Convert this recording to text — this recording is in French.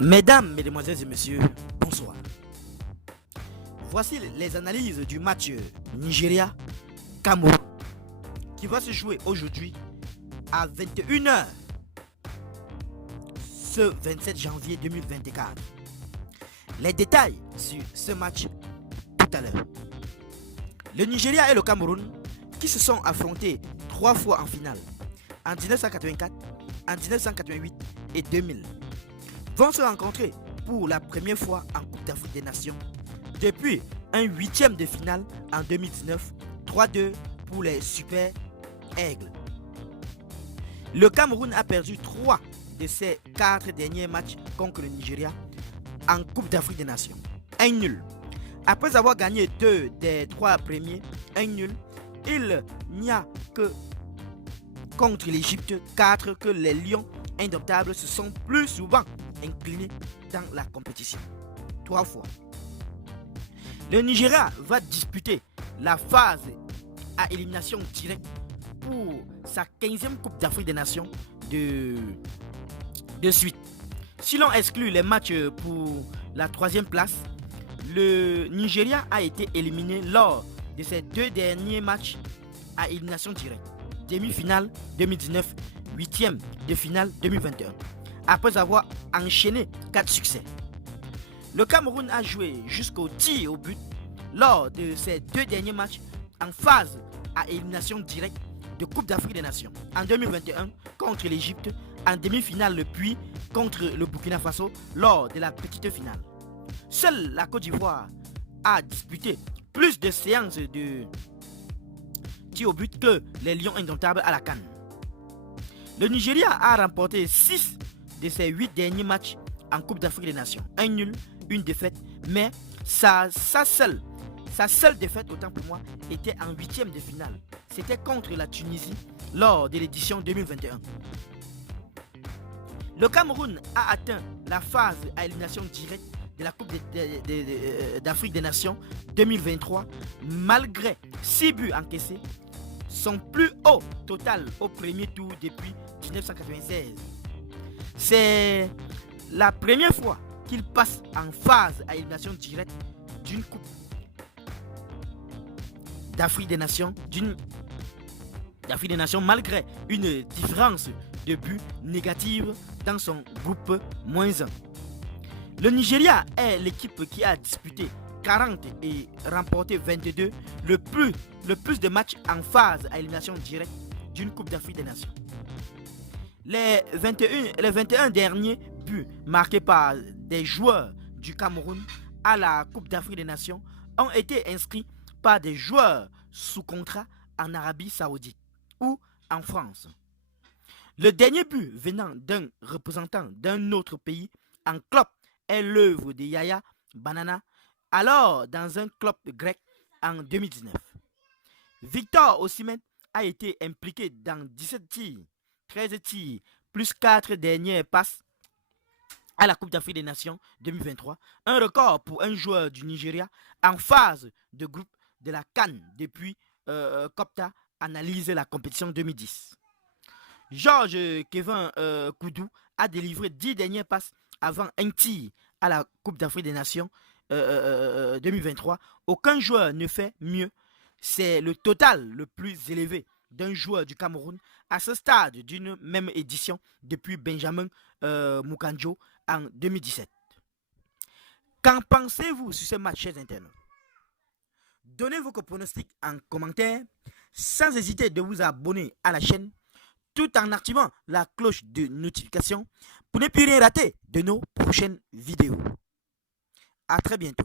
Mesdames, Mesdemoiselles et Messieurs, bonsoir. Voici les analyses du match Nigeria-Cameroun qui va se jouer aujourd'hui à 21h ce 27 janvier 2024. Les détails sur ce match tout à l'heure. Le Nigeria et le Cameroun qui se sont affrontés 3 fois en finale, en 1984, en 1988 et 2000, vont se rencontrer pour la première fois en Coupe d'Afrique des Nations depuis un 8e de finale en 2019, 3-2 pour les Super Aigles. Le Cameroun a perdu 3 de ses 4 derniers matchs contre le Nigeria en Coupe d'Afrique des Nations. Un nul. Après avoir gagné 2 des 3 premiers, un nul, il n'y a que contre l'Égypte 4 que les Lions indomptables se sont plus souvent inclinés dans la compétition. 3 fois. Le Nigeria va disputer la phase à élimination directe pour sa 15e Coupe d'Afrique des Nations de suite. Si l'on exclut les matchs pour la 3e place, le Nigeria a été éliminé lors de ses 2 derniers matchs à élimination directe. Demi-finale 2019, 8e de finale 2021. Après avoir enchaîné 4 succès. Le Cameroun a joué jusqu'au tir au but lors de ses 2 derniers matchs en phase à élimination directe de Coupe d'Afrique des Nations. En 2021 contre l'Égypte, en demi-finale puis contre le Burkina Faso lors de la petite finale. Seule la Côte d'Ivoire a disputé plus de séances de tir au but que les Lions indomptables à la CAN. Le Nigeria a remporté 6 de ses 8 derniers matchs en Coupe d'Afrique des Nations. Un nul, une défaite, mais sa seule défaite, autant pour moi, était en 8e de finale. C'était contre la Tunisie lors de l'édition 2021. Le Cameroun a atteint la phase à élimination directe de la Coupe d'Afrique des Nations 2023 malgré 6 buts encaissés, son plus haut total au premier tour depuis 1996. C'est la première fois qu'il passe en phase à élimination directe d'une Coupe d'Afrique des Nations, malgré une différence de buts négative dans son groupe -1. Le Nigeria est l'équipe qui a disputé 40 et remporté 22, le plus de matchs en phase à élimination directe d'une Coupe d'Afrique des Nations. Les 21 derniers buts marqués par des joueurs du Cameroun à la Coupe d'Afrique des Nations ont été inscrits par des joueurs sous contrat en Arabie Saoudite ou en France. Le dernier but venant d'un représentant d'un autre pays en club est l'œuvre de Yaya Banana, alors dans un club grec en 2019. Victor Osimhen a été impliqué dans 17 tirs, 13 tirs, plus 4 dernières passes à la Coupe d'Afrique des Nations 2023, un record pour un joueur du Nigeria en phase de groupe de la CAN depuis Copta analyse la compétition 2010. Georges Kevin Koudou a délivré 10 dernières passes avant un tir à la Coupe d'Afrique des Nations 2023. Aucun joueur ne fait mieux. C'est le total le plus élevé d'un joueur du Cameroun à ce stade d'une même édition depuis Benjamin Mukanjo en 2017. Qu'en pensez-vous sur ce match, chers internautes? Donnez vos pronostics en commentaire sans hésiter de vous abonner à la chaîne tout en activant la cloche de notification pour ne plus rien rater de nos prochaines vidéos. À très bientôt.